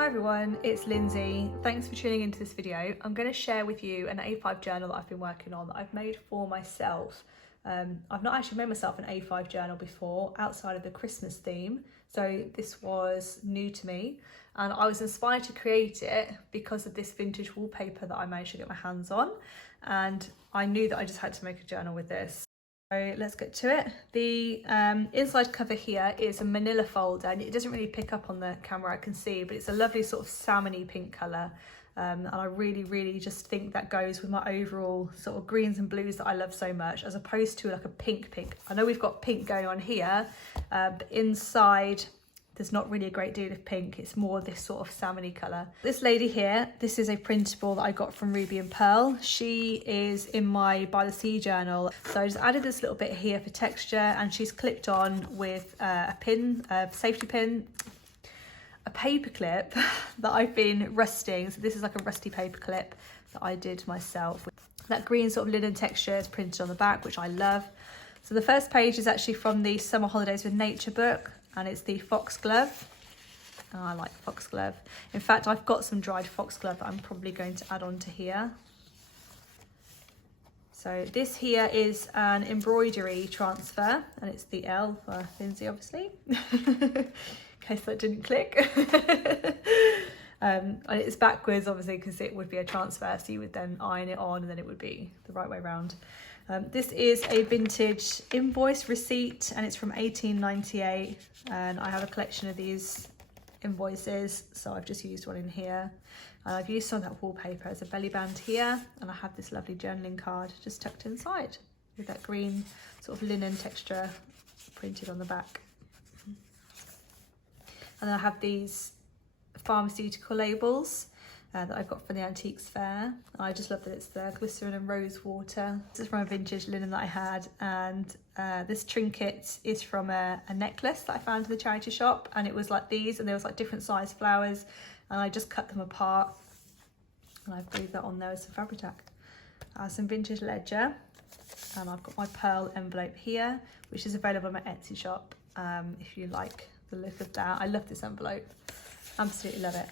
Hi everyone, it's Lindsay. Thanks for tuning into this video. I'm going to share with you an A5 journal that I've been working on that I've made for myself. I've not actually made myself an A5 journal before outside of the Christmas theme, so this was new to me and I was inspired to create it because of this vintage wallpaper that I managed to get my hands on, and I knew that I just had to make a journal with this. So let's get to it. The inside cover here is a manila folder, and it doesn't really pick up on the camera, I can see, but it's a lovely sort of salmony pink colour, and I really just think that goes with my overall sort of greens and blues that I love so much, as opposed to like a pink. I know we've got pink going on here, but inside there's not really a great deal of pink. It's more this sort of salmony colour. This lady here, this is a printable that I got from Ruby and Pearl. She is in my By the Sea journal. So I just added this little bit here for texture, and she's clipped on with a pin, a safety pin, a paper clip that I've been rusting. So this is like a rusty paper clip that I did myself. That green sort of linen texture is printed on the back, which I love. So the first page is actually from the Summer Holidays with Nature book, and it's the foxglove. Oh, I like foxglove. In fact, I've got some dried foxglove that I'm probably going to add on to here. So this here is an embroidery transfer, and it's the L for Lindsay, obviously, in case that didn't click. And it's backwards, obviously, because it would be a transfer, so you would then iron it on and then it would be the right way around. This is a vintage invoice receipt, and it's from 1898, and I have a collection of these invoices, so I've just used one in here, and I've used some of that wallpaper as a belly band here, and I have this lovely journaling card just tucked inside with that green sort of linen texture printed on the back. And then I have these pharmaceutical labels that I got from the Antiques Fair. I just love that it's the glycerin and rose water. This is from a vintage linen that I had, and this trinket is from a necklace that I found in the charity shop, and it was like these, and there was like different size flowers, and I just cut them apart and I've glued that on there as a fabric tack. Some vintage ledger, and I've got my pearl envelope here, which is available in my Etsy shop if you like the look of that. I love this envelope, absolutely love it.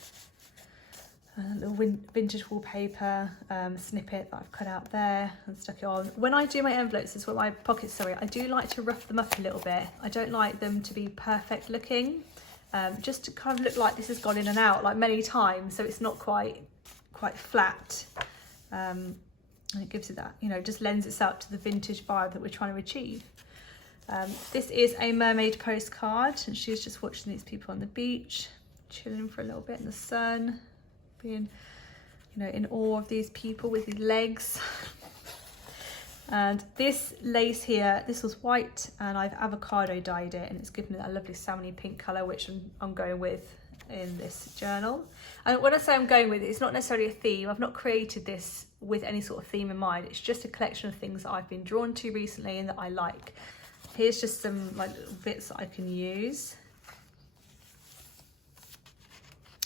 A little vintage wallpaper snippet that I've cut out there and stuck it on. When I do my envelopes, this is what my pockets, sorry, I do like to rough them up a little bit. I don't like them to be perfect looking, just to kind of look like this has gone in and out like many times, so it's not quite flat, and it gives it that, you know, just lends itself to the vintage vibe that we're trying to achieve. This is a mermaid postcard, and she's just watching these people on the beach, chilling for a little bit in the sun, being, you know, in awe of these people with these legs. And this lace here, this was white, and I've avocado dyed it, and it's given it a lovely salmony pink colour, which I'm going with in this journal. And when I say I'm going with it, it's not necessarily a theme. I've not created this with any sort of theme in mind. It's just a collection of things that I've been drawn to recently and that I like. Here's just some like little bits that I can use.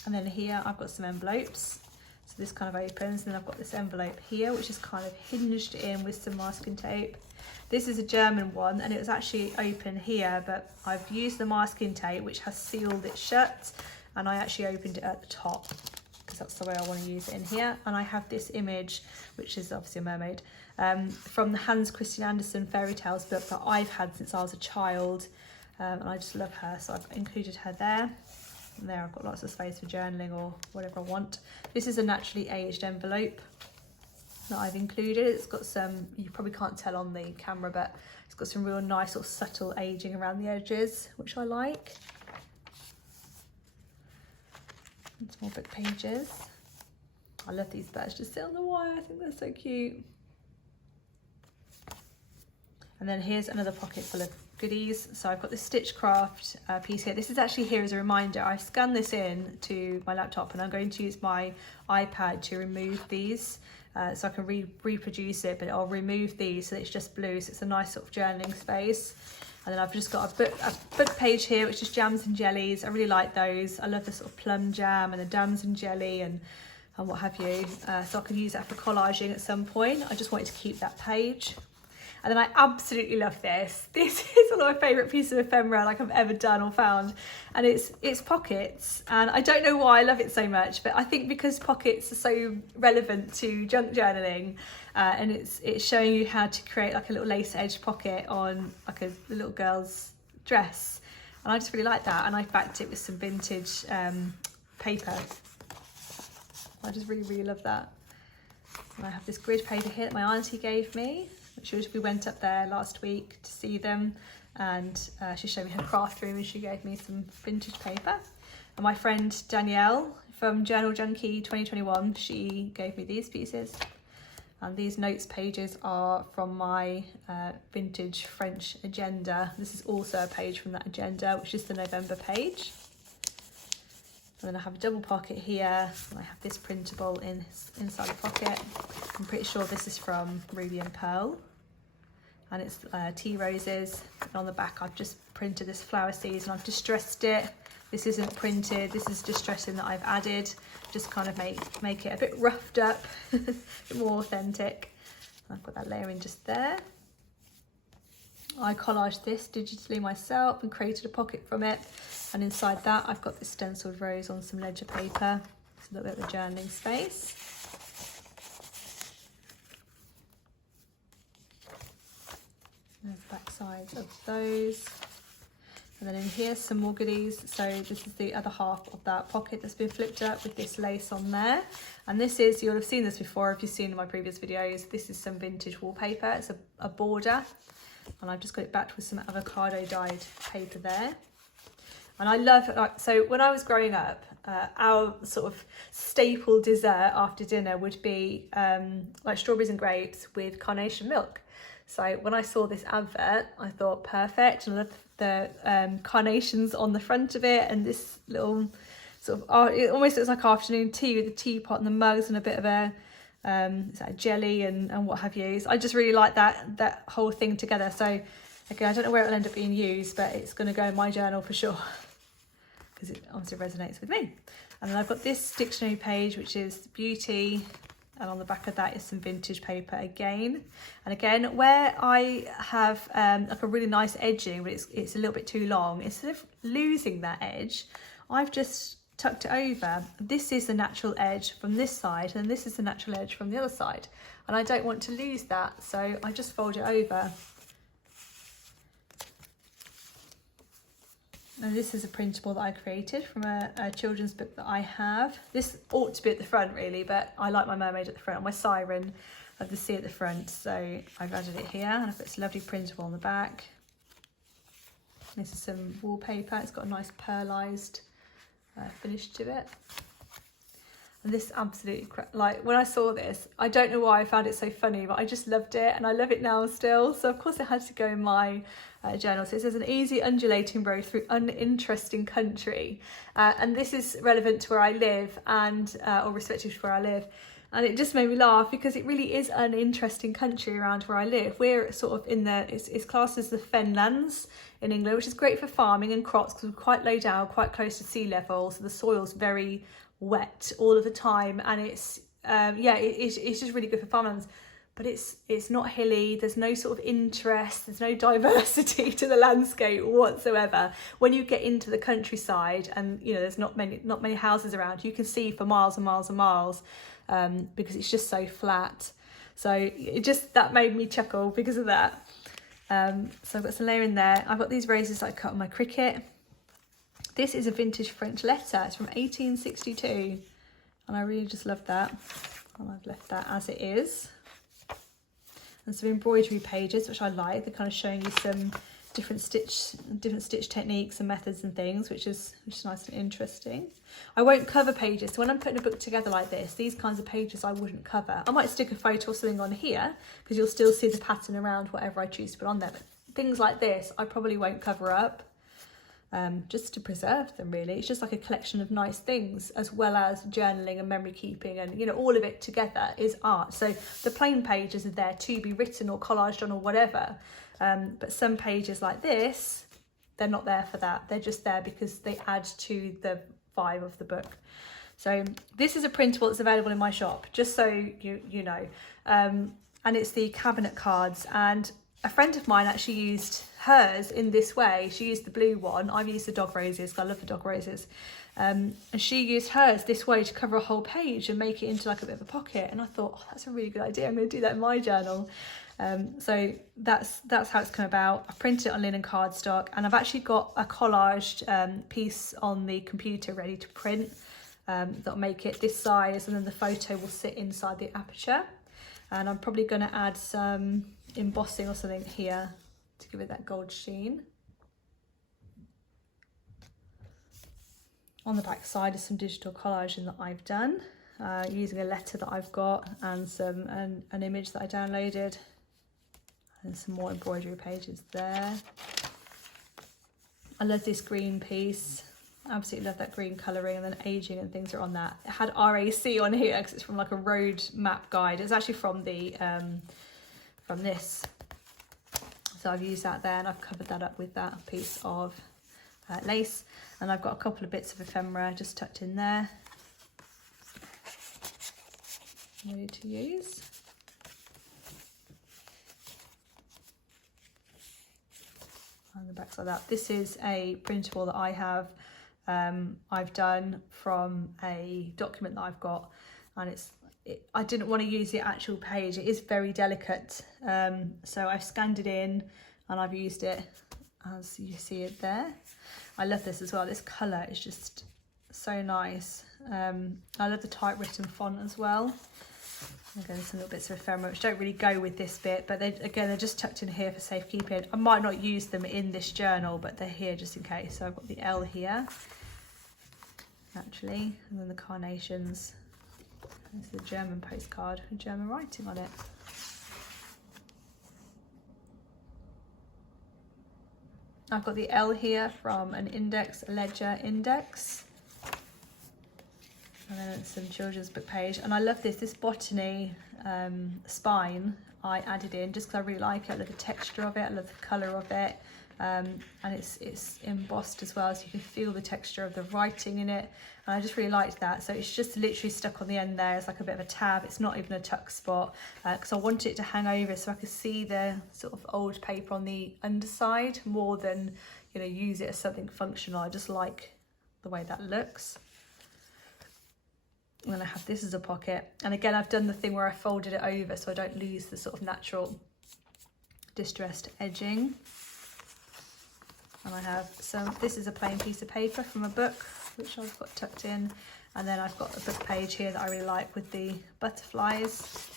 And then here I've got some envelopes. So this kind of opens, and then I've got this envelope here, which is kind of hinged in with some masking tape. This is a German one, and it was actually open here, but I've used the masking tape, which has sealed it shut, and I actually opened it at the top because that's the way I want to use it in here. And I have this image, which is obviously a mermaid, from the Hans Christian Andersen fairy tales book that I've had since I was a child, and I just love her, so I've included her there. And there I've got lots of space for journaling or whatever I want. This is a naturally aged envelope that I've included. It's got some, you probably can't tell on the camera, but it's got some real nice sort of subtle aging around the edges, which I like. And some more book pages. I love these birds just sit on the wire. I think they're so cute. And then here's another pocket full of goodies. So I've got this Stitchcraft piece here. This is actually here as a reminder. I scanned this in to my laptop, and I'm going to use my iPad to remove these so I can reproduce it, but I'll remove these so that it's just blue, so it's a nice sort of journaling space. And then I've just got a book page here, which is jams and jellies. I really like those. I love the sort of plum jam and the damson jelly and what have you. So I can use that for collaging at some point. I just wanted to keep that page. And then I absolutely love this. This is one of my favourite pieces of ephemera like I've ever done or found. And it's pockets. And I don't know why I love it so much, but I think because pockets are so relevant to junk journaling, and it's showing you how to create like a little lace edge pocket on like a little girl's dress. And I just really like that. And I backed it with some vintage paper. I just really, really love that. And I have this grid paper here that my auntie gave me, which we went up there last week to see them, and she showed me her craft room and she gave me some vintage paper. And my friend Danielle from Journal Junkie 2021, she gave me these pieces. And these notes pages are from my vintage French agenda. This is also a page from that agenda, which is the November page. And then I have a double pocket here, and I have this printable inside the pocket. I'm pretty sure this is from Ruby and Pearl, and it's tea roses. And on the back I've just printed this flower seeds and I've distressed it. This isn't printed, this is distressing that I've added, just kind of make it a bit roughed up, a bit more authentic. I've got that layering just there. I collaged this digitally myself and created a pocket from it, and inside that I've got this stenciled rose on some ledger paper. It's a little bit of the journaling space. There's the back sides of those. And then in here some more goodies. So this is the other half of that pocket that's been flipped up with this lace on there. And this is, you'll have seen this before if you've seen my previous videos, this is some vintage wallpaper. It's a border. And I've just got it backed with some avocado dyed paper there. And I love, so when I was growing up, our sort of staple dessert after dinner would be like strawberries and grapes with carnation milk. So when I saw this advert, I thought perfect. And I love the carnations on the front of it, and this little sort of, it almost looks like afternoon tea with the teapot and the mugs and a bit of a, is that a jelly and what have you. So I just really like that whole thing together. So again, I don't know where it'll end up being used, but it's going to go in my journal for sure, because it obviously resonates with me. And then I've got this dictionary page, which is beauty, and on the back of that is some vintage paper again. And again, where I have like a really nice edging, but it's a little bit too long, instead of losing that edge, I've just tucked it over. This is the natural edge from this side, and this is the natural edge from the other side, and I don't want to lose that, so I just fold it over. And this is a printable that I created from a children's book that I have. This ought to be at the front really, but I like my mermaid at the front, my siren of the sea at the front, so I've added it here. And I've got this lovely printable on the back. This is some wallpaper. It's got a nice pearlized finish to it. And this absolutely, like when I saw this, I don't know why I found it so funny, but I just loved it, and I love it now still. So of course it had to go in my journal. So it says an easy undulating road through uninteresting country, and this is relevant to where I live, and or respective to where I live. And it just made me laugh because it really is an interesting country around where I live. We're sort of in the, it's classed as the Fenlands in England, which is great for farming and crops because we're quite low down, quite close to sea level. So the soil's very wet all of the time, and it's it's just really good for farmlands. But it's not hilly, there's no sort of interest, there's no diversity to the landscape whatsoever. When you get into the countryside and you know there's not many houses around, you can see for miles and miles and miles, because it's just so flat. So that made me chuckle because of that. So I've got some layer in there. I've got these roses that I cut on my Cricut. This is a vintage French letter. It's from 1862, and I really just love that. And I've left that as it is. And some embroidery pages, which I like. They're kind of showing you some different stitch techniques and methods and things, which is nice and interesting. I won't cover pages, so when I'm putting a book together like this, these kinds of pages I wouldn't cover. I might stick a photo or something on here because you'll still see the pattern around whatever I choose to put on there. But things like this, I probably won't cover up. Just to preserve them really. It's just like a collection of nice things, as well as journaling and memory keeping, and you know, all of it together is art. So the plain pages are there to be written or collaged on or whatever, but some pages like this, they're not there for that. They're just there because they add to the vibe of the book. So this is a printable that's available in my shop, just so you know, and it's the cabinet cards. And a friend of mine actually used hers in this way. She used the blue one. I've used the dog roses because I love the dog roses. And she used hers this way to cover a whole page and make it into like a bit of a pocket. And I thought, oh, that's a really good idea. I'm going to do that in my journal. So that's how it's come about. I printed it on linen cardstock, and I've actually got a collaged piece on the computer ready to print. That'll make it this size, and then the photo will sit inside the aperture. And I'm probably going to add some embossing or something here to give it that gold sheen. On the back side is some digital collaging that I've done using a letter that I've got and an image that I downloaded, and some more embroidery pages there. I love this green piece. Absolutely love that green colouring, and then aging and things are on that. It had RAC on here because it's from like a road map guide. It's actually from the from this, so I've used that there, and I've covered that up with that piece of lace. And I've got a couple of bits of ephemera just tucked in there, ready to use. On the back like that. This is a printable that I have. I've done from a document that I've got, and I didn't want to use the actual page. It is very delicate, so I've scanned it in and I've used it as you see it there. I love this as well. This colour is just so nice. I love the typewritten font as well. Again, some little bits of ephemera which don't really go with this bit, but they're just tucked in here for safekeeping. I might not use them in this journal, but they're here just in case. So I've got the L here, actually, and then the carnations. This is a German postcard with German writing on it. I've got the L here from an index, a ledger index. And then some children's book page. And I love this botany spine I added in just because I really like it. I love the texture of it, I love the colour of it. And it's embossed as well, so you can feel the texture of the writing in it. And I just really liked that. So it's just literally stuck on the end there. It's like a bit of a tab. It's not even a tuck spot because I wanted it to hang over so I could see the sort of old paper on the underside more than, you know, use it as something functional. I just like the way that looks. And then I have this as a pocket. And again, I've done the thing where I folded it over so I don't lose the sort of natural distressed edging. And I have this is a plain piece of paper from a book, which I've got tucked in. And then I've got a book page here that I really like with the butterflies.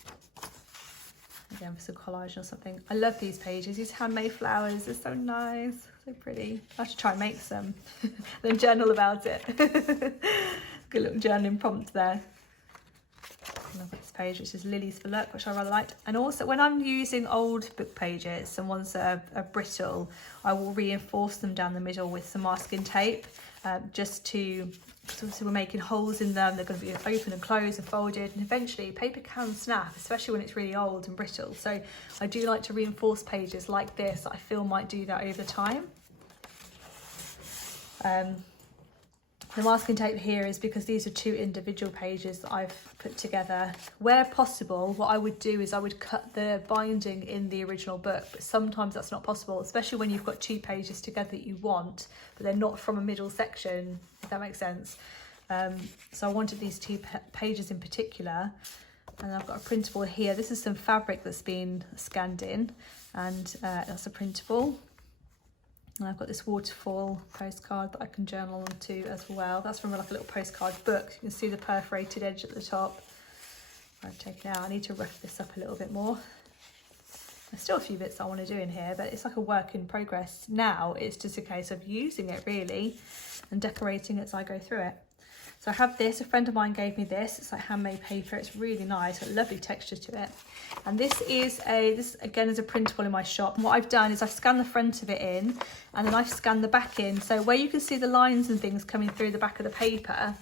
Again, for some collage or something. I love these pages, these handmade flowers, they're so nice, so pretty. I have to try and make some, then journal about it. Good little journaling prompt there. And I've got this page which is Lilies for Luck, which I rather liked. And also when I'm using old book pages and ones that are brittle, I will reinforce them down the middle with some masking tape, just to, because obviously we're making holes in them, they're going to be open and closed and folded, and eventually paper can snap, especially when it's really old and brittle. So I do like to reinforce pages like this that I feel might do that over time. The masking tape here is because these are two individual pages that I've put together. Where possible, what I would do is I would cut the binding in the original book, but sometimes that's not possible, especially when you've got two pages together that you want, but they're not from a middle section, if that makes sense. So I wanted these two pages in particular, and I've got a printable here. This is some fabric that's been scanned in, and that's a printable. And I've got this waterfall postcard that I can journal onto as well. That's from like a little postcard book. You can see the perforated edge at the top. I've taken out. I need to rough this up a little bit more. There's still a few bits I want to do in here, but it's like a work in progress. Now it's just a case of using it really and decorating it as I go through it. So I have this, a friend of mine gave me this. It's like handmade paper. It's really nice, got a lovely texture to it. And this again is a printable in my shop. And what I've done is I've scanned the front of it in, and then I've scanned the back in. So where you can see the lines and things coming through the back of the paper,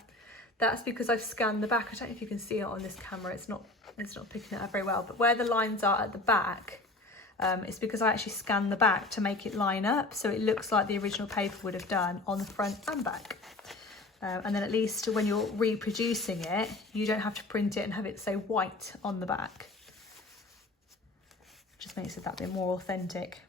that's because I've scanned the back. I don't know if you can see it on this camera. It's not picking it up very well, but where the lines are at the back, it's because I actually scanned the back to make it line up. So it looks like the original paper would have done on the front and back. And then at least when you're reproducing it, you don't have to print it and have it say white on the back. Just makes it that bit more authentic.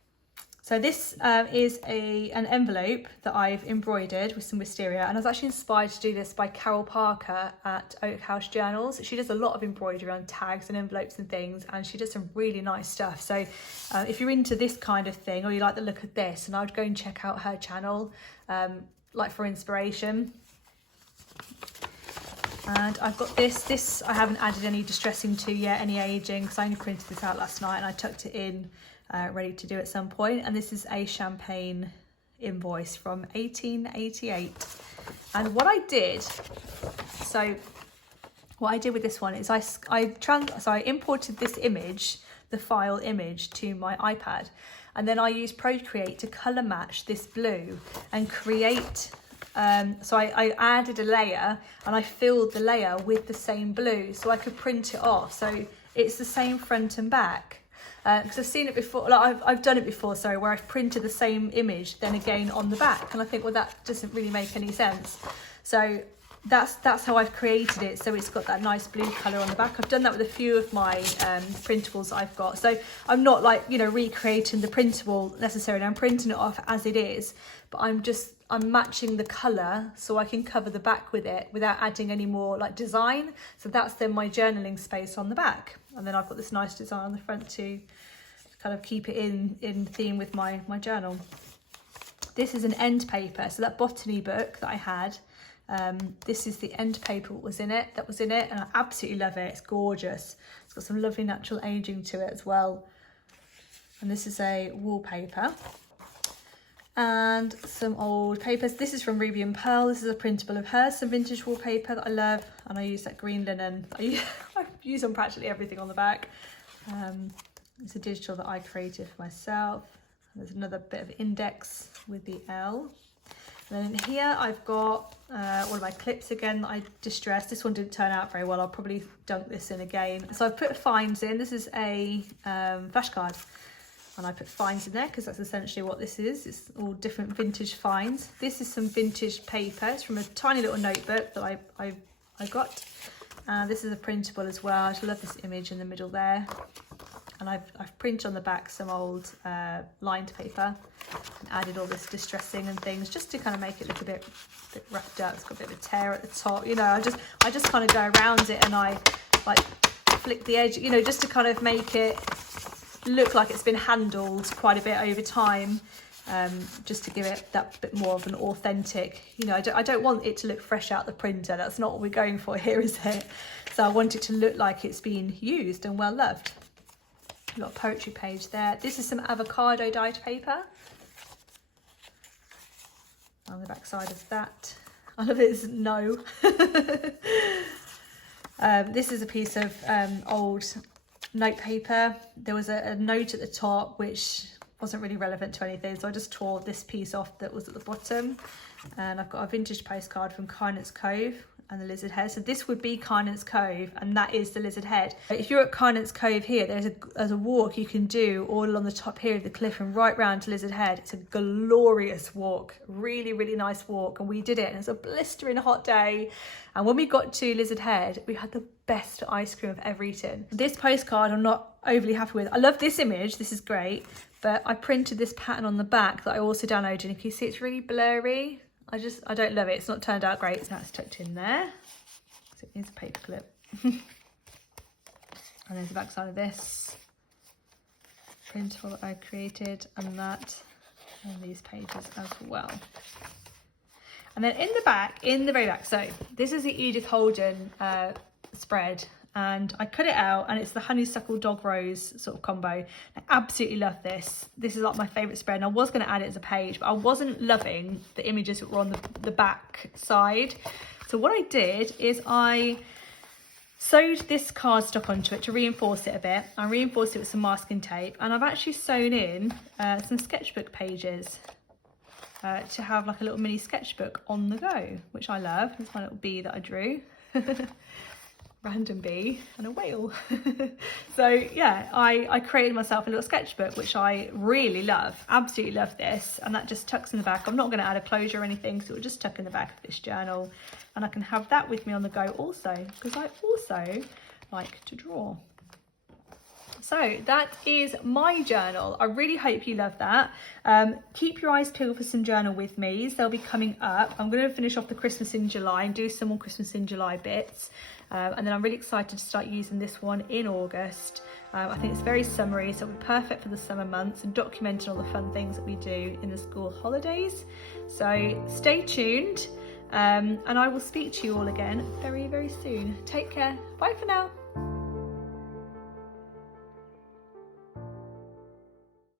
So this is an envelope that I've embroidered with some wisteria, and I was actually inspired to do this by Carol Parker at Oak House Journals. She does a lot of embroidery on tags and envelopes and things, and she does some really nice stuff. So if you're into this kind of thing, or you like the look of this, and I would go and check out her channel, like for inspiration. And I've got this I haven't added any distressing to yet, any aging, because I only printed this out last night and I tucked it in, ready to do at some point. And this is a champagne invoice from 1888. And what I did with this one is I imported this image, the file image, to my iPad, and then I used Procreate to colour match this blue and create. So I added a layer and I filled the layer with the same blue so I could print it off. So it's the same front and back. Because I've seen it before, like I've done it before, sorry, where I've printed the same image then again on the back. And I think, well, that doesn't really make any sense. So that's how I've created it. So it's got that nice blue colour on the back. I've done that with a few of my printables that I've got. So I'm not like, you know, recreating the printable necessarily. I'm printing it off as it is, but I'm matching the colour so I can cover the back with it without adding any more like design. So that's then my journaling space on the back. And then I've got this nice design on the front to kind of keep it in theme with my journal. This is an end paper. So that botany book that I had, this is the end paper that was in it, and I absolutely love it. It's gorgeous. It's got some lovely natural aging to it as well. And this is a wallpaper. And some old papers. This is from Ruby and Pearl. This is a printable of hers, some vintage wallpaper that I love, and I use that green linen. I use on practically everything on the back. It's a digital that I created for myself. There's another bit of index with the L. And then here I've got one of my clips again that I distressed. This one didn't turn out very well. I'll probably dunk this in again. So I've put finds in. This is a flashcard. And I put finds in there because that's essentially what this is. It's all different vintage finds. This is some vintage paper. It's from a tiny little notebook that I got. This is a printable as well. I just love this image in the middle there. And I've printed on the back some old lined paper and added all this distressing and things just to kind of make it look a bit roughed up. It's got a bit of a tear at the top. You know, I just kind of go around it and I like flick the edge, you know, just to kind of make it look like it's been handled quite a bit over time, just to give it that bit more of an authentic, you know, I don't want it to look fresh out the printer. That's not what we're going for here, is it? So I want it to look like it's been used and well loved. I've got a poetry page there. This is some avocado dyed paper. On the back side of that, I love it, it's no. This is a piece of old note paper. There was a note at the top which wasn't really relevant to anything, so I just tore this piece off that was at the bottom. And I've got a vintage postcard from Kynance Cove and the Lizard Head. So this would be Kynance Cove, and that is the Lizard Head. If you're at Kynance Cove here, there's a walk you can do all along the top here of the cliff and right round to Lizard Head. It's a glorious walk, really, really nice walk, and we did it, and it's a blistering hot day. And when we got to Lizard Head, we had the best ice cream I've ever eaten. This postcard I'm not overly happy with. I love this image, this is great, but I printed this pattern on the back that I also downloaded, and if you see it's really blurry. I don't love it. It's not turned out great. So that's tucked in there. So it needs a paper clip. And there's the back side of this printable that I created, and that, and these pages as well. And then in the back, in the very back, so this is the Edith Holden spread, and I cut it out, and it's the honeysuckle dog rose sort of combo. I absolutely love this. This is like my favourite spread, and I was going to add it as a page, but I wasn't loving the images that were on the back side. So what I did is I sewed this cardstock onto it to reinforce it a bit. I reinforced it with some masking tape, and I've actually sewn in some sketchbook pages to have like a little mini sketchbook on the go, which I love. There's my little bee that I drew. Random bee and a whale. So yeah, I created myself a little sketchbook, which I really love, absolutely love this, and that just tucks in the back. I'm not going to add a closure or anything, so it will just tuck in the back of this journal, and I can have that with me on the go also, because I also like to draw. So that is my journal. I really hope you love that. Keep your eyes peeled for some journal with me's. They'll be coming up. I'm going to finish off the Christmas in July and do some more Christmas in July bits. And then I'm really excited to start using this one in August. I think it's very summery, so it'll be perfect for the summer months and documenting all the fun things that we do in the school holidays. So stay tuned, and I will speak to you all again very, very soon. Take care. Bye for now.